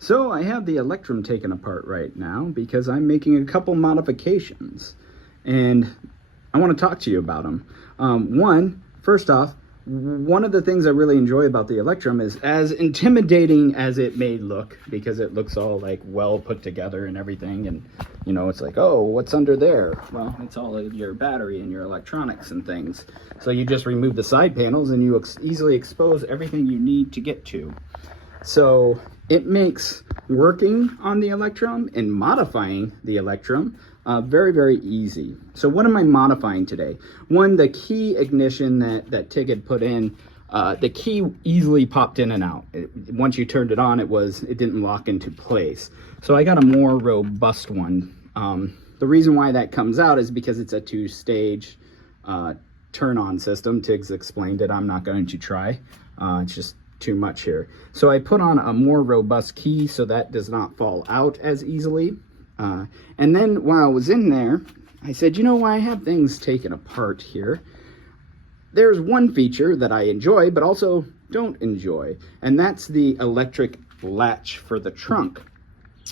So I have the Electrum taken apart right now because I'm making a couple modifications, and I want to talk to you about them. First off, one of the things I really enjoy about the Electrum is, as intimidating as it may look, because it looks all like well put together and everything, and you know, it's like, oh, what's under there? Well, it's all of your battery and your electronics and things. So you just remove the side panels and you easily expose everything you need to get to. So it makes working on the Electrum and modifying the Electrum very, very easy. So what am I modifying today? One, the key ignition that Tig had put in, the key easily popped in and out. Once you turned it on, it didn't lock into place. So I got a more robust one. The reason why that comes out is because it's a two-stage turn-on system. Tig's explained it. I'm not going to try. It's just too much here. So I put on a more robust key so that does not fall out as easily. And then while I was in there, I said, you know, I have things taken apart here. There's one feature that I enjoy, but also don't enjoy, and that's the electric latch for the trunk.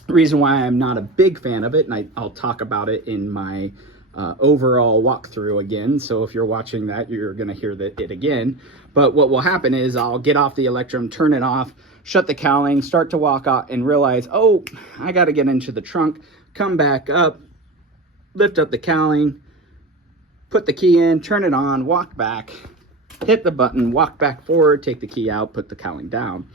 The reason why I'm not a big fan of it, and I'll talk about it in my overall walkthrough again, so if you're watching that, you're going to hear it again. But what will happen is I'll get off the Electrum, turn it off, shut the cowling, start to walk out, and realize, oh, I got to get into the trunk, come back up, lift up the cowling, put the key in, turn it on, walk back, hit the button, walk back forward, take the key out, put the cowling down.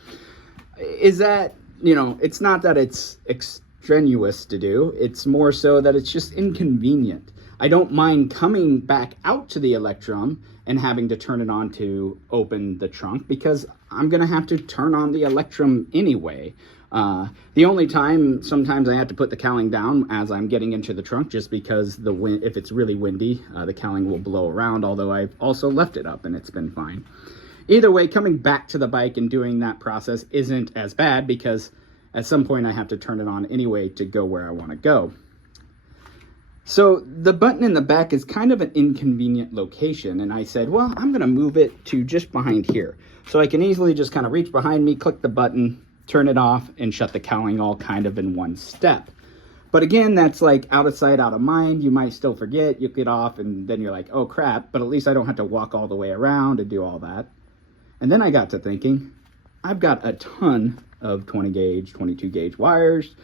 Is that, you know, it's not that it's extraneous to do, it's more so that it's just inconvenient. I don't mind coming back out to the Electrum and having to turn it on to open the trunk, because I'm gonna have to turn on the Electrum anyway. The only time, sometimes I have to put the cowling down as I'm getting into the trunk, just because the wind, if it's really windy, the cowling will blow around, although I've also left it up and it's been fine. Either way, coming back to the bike and doing that process isn't as bad, because at some point I have to turn it on anyway to go where I want to go. So the button in the back is kind of an inconvenient location, and I said, well, I'm going to move it to just behind here, so I can easily just kind of reach behind me, click the button, turn it off, and shut the cowling all kind of in one step. But again, that's like out of sight, out of mind. You might still forget, you get off, and then you're like, oh crap, but at least I don't have to walk all the way around and do all that. And then I got to thinking, I've got a ton of 20 gauge, 22 gauge wires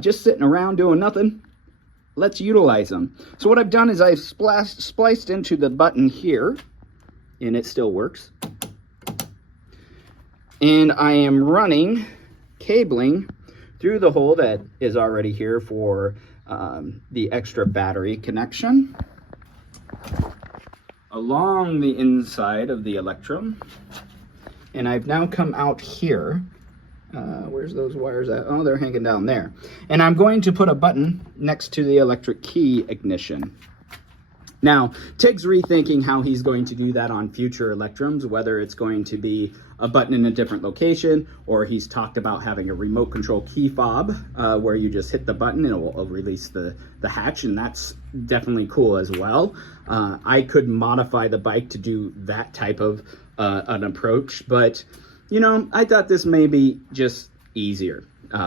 just sitting around doing nothing. Let's utilize them. So what I've done is I've spliced into the button here, and it still works. And I am running cabling through the hole that is already here for the extra battery connection, along the inside of the Electrum. And I've now come out here. Where's those wires at? Oh, they're hanging down there. And I'm going to put a button next to the electric key ignition. Now, Tig's rethinking how he's going to do that on future Electrums, whether it's going to be a button in a different location, or he's talked about having a remote control key fob where you just hit the button and it'll release the hatch, and that's definitely cool as well. I could modify the bike to do that type of an approach, but you know, I thought this may be just easier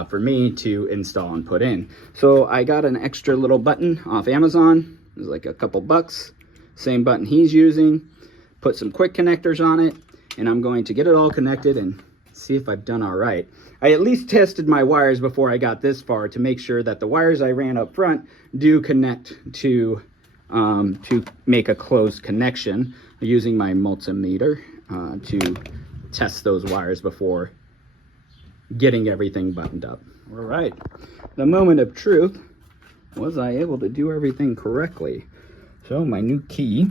for me to install and put in. So I got an extra little button off Amazon. It was like a couple bucks. Same button he's using. Put some quick connectors on it, and I'm going to get it all connected and see if I've done all right. I at least tested my wires before I got this far to make sure that the wires I ran up front do connect to make a closed connection, using my multimeter to test those wires before getting everything buttoned up. All right, the moment of truth. Was I able to do everything correctly? So my new key,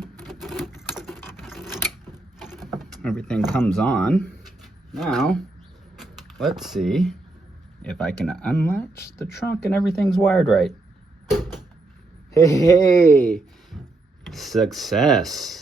everything comes on. Now, let's see if I can unlatch the trunk and everything's wired right. Hey, success.